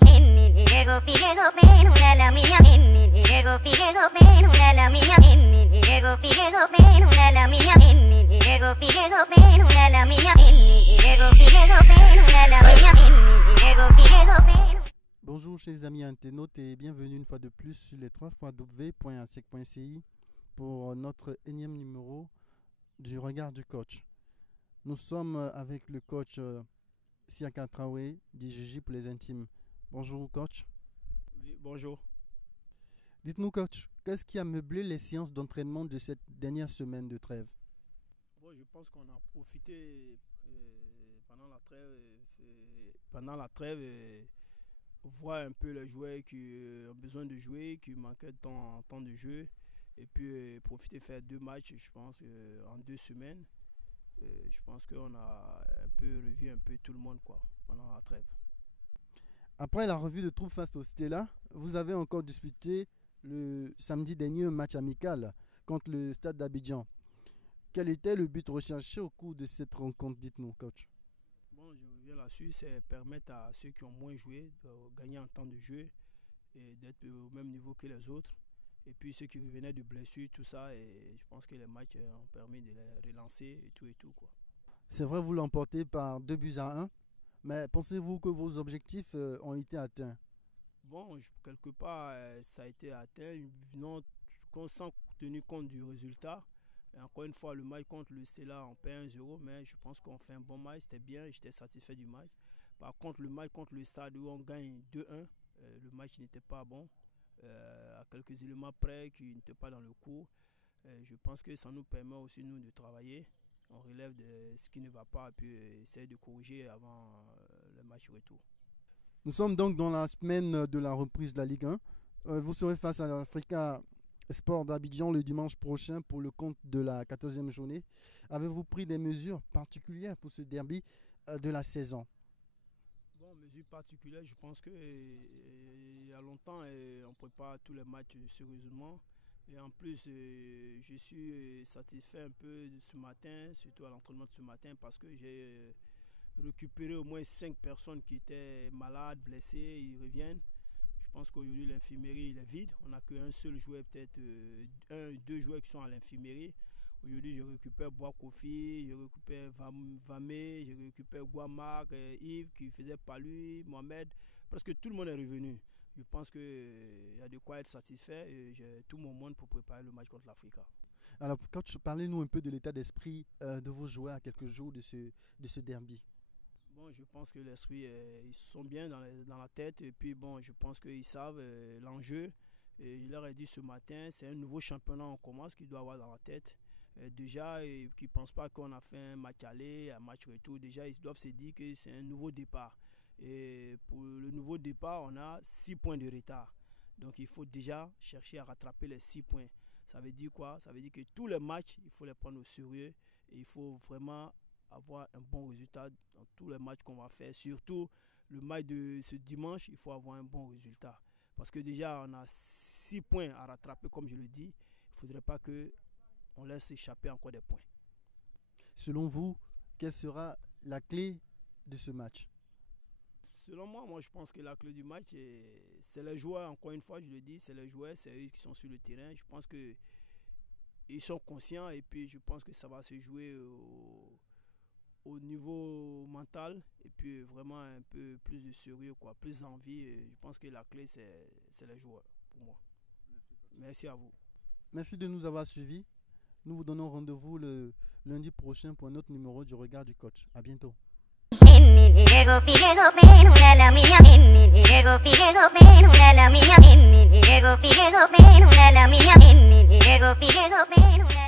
Diego Figuedo ven una la mía Diego Figuedo ven una la mía Diego Figuedo ven una la mía Diego Figuedo ven una la mía Diego Figuedo ven una la mía Diego Figuedo ven. Bonjour chers amis internautes et bienvenue une fois de plus sur les www.asec.ci pour notre énième numéro du regard du coach. Nous sommes avec le coach Siaka Traoré d'IGJ pour les intimes. Bonjour coach. Oui, bonjour. Dites-nous coach, qu'est-ce qui a meublé les séances d'entraînement de cette dernière semaine de trêve? Bon, je pense qu'on a profité pendant la trêve voir un peu les joueurs qui ont besoin de jouer, qui manquaient de temps de jeu, et puis profiter faire 2 matchs, je pense, en 2 semaines. Je pense qu'on a un peu revu un peu tout le monde pendant la trêve. Après la revue de troupes face au Stella, vous avez encore disputé le samedi dernier un match amical contre le Stade d'Abidjan. Quel était le but recherché au cours de cette rencontre? Dites-nous, coach. Bon, je reviens là-dessus, c'est permettre à ceux qui ont moins joué de gagner en temps de jeu et d'être au même niveau que les autres. Et puis ceux qui revenaient de blessures, tout ça, et je pense que les matchs ont permis de les relancer et tout quoi. C'est vrai, vous l'emportez par 2-1, mais pensez-vous que vos objectifs ont été atteints? Bon, quelque part, ça a été atteint, non, sans tenir compte du résultat. Et encore une fois, le match contre le Stella, on perd 1-0, mais je pense qu'on fait un bon match, c'était bien, j'étais satisfait du match. Par contre, le match contre le Stade où on gagne 2-1, le match n'était pas bon. À quelques éléments près qui n'étaient pas dans le cours. Je pense que ça nous permet aussi nous de travailler. On relève de ce qui ne va pas et puis essayer de corriger avant le match retour. Nous sommes donc dans la semaine de la reprise de la Ligue 1. Vous serez face à l'Africa Sport d'Abidjan le dimanche prochain pour le compte de la 14e journée. Avez-vous pris des mesures particulières pour ce derby de la saison? Bon, mesures particulières, je pense que il y a longtemps on prépare tous les matchs sérieusement. Et en plus, je suis satisfait un peu de ce matin, surtout à l'entraînement de ce matin, parce que j'ai récupéré au moins 5 personnes qui étaient malades, blessées, ils reviennent. Je pense qu'aujourd'hui l'infirmerie il est vide. On n'a qu'un seul joueur, peut-être 1 ou 2 joueurs qui sont à l'infirmerie. Aujourd'hui, je récupère Bois-Kofi, je récupère Vamé, je récupère Guamak, Yves qui faisait pas lui, Mohamed. Presque tout le monde est revenu. Je pense qu'il y a de quoi être satisfait et j'ai tout mon monde pour préparer le match contre l'Africa. Alors, coach, parlez-nous un peu de l'état d'esprit de vos joueurs à quelques jours de ce derby. Bon, je pense que l'esprit, ils sont bien dans la tête et puis bon, je pense qu'ils savent l'enjeu. Et je leur ai dit ce matin, c'est un nouveau championnat on commence qu'ils doivent avoir dans la tête. Déjà, qui ne pensent pas qu'on a fait un match aller, un match retour. Déjà, ils doivent se dire que c'est un nouveau départ. Et pour le nouveau départ, on a 6 points de retard. Donc, il faut déjà chercher à rattraper les 6 points. Ça veut dire quoi? Ça veut dire que tous les matchs, il faut les prendre au sérieux. Et il faut vraiment avoir un bon résultat dans tous les matchs qu'on va faire. Surtout, le match de ce dimanche, il faut avoir un bon résultat. Parce que déjà, on a 6 points à rattraper, comme je le dis. Il ne faudrait pas qu'on laisse échapper encore des points. Selon vous, quelle sera la clé de ce match? Selon moi, je pense que la clé du match, c'est les joueurs, encore une fois, je le dis, c'est les joueurs, c'est eux qui sont sur le terrain. Je pense qu'ils sont conscients et puis je pense que ça va se jouer au niveau mental et puis vraiment un peu plus de sérieux, plus d'envie. Je pense que la clé, c'est les joueurs pour moi. Merci à vous. Merci de nous avoir suivis. Nous vous donnons rendez-vous le lundi prochain pour un autre numéro du regard du coach. À bientôt. Diego Figuedo ven una la mía Diego Figuedo ven una la mía Diego Figuedo ven una la mía Diego Figuedo ven una